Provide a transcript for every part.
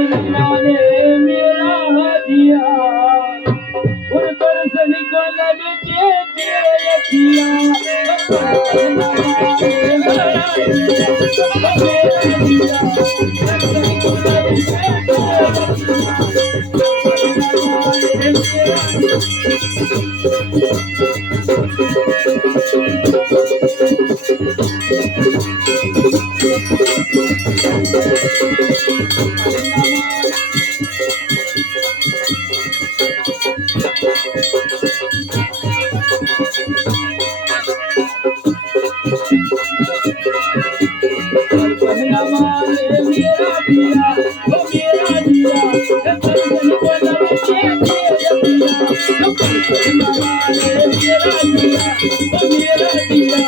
माने मेरा हदिया उनकर सनी को लगे अखिया माने मेरा दिया वो मेरा दिया सनी को लगे अखिया माने मेरा दिया वो मेरा दिया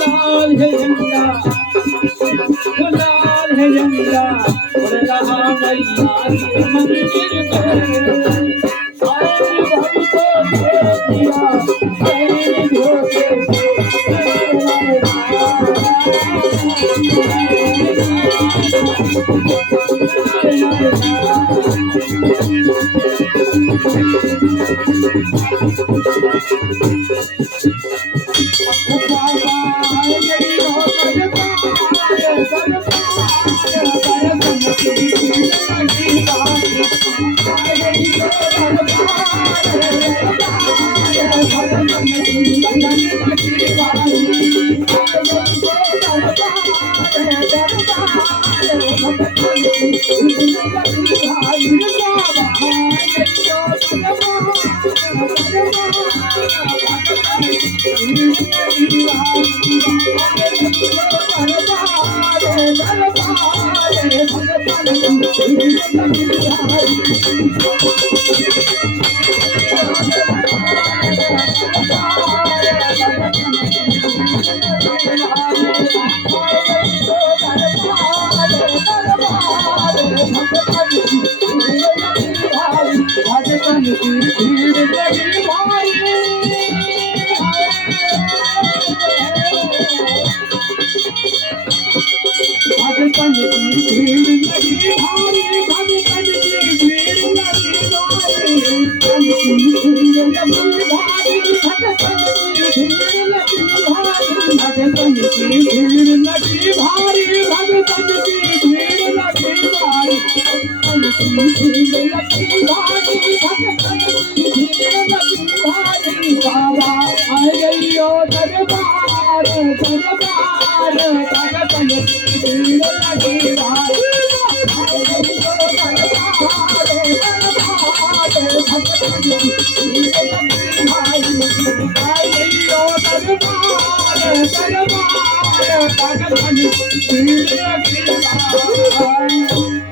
लाल है झंडा लाल है झंडा उड़ रहा मैया के मंदिर में आए भाई को दे दिया तेरे धोखे Thank you.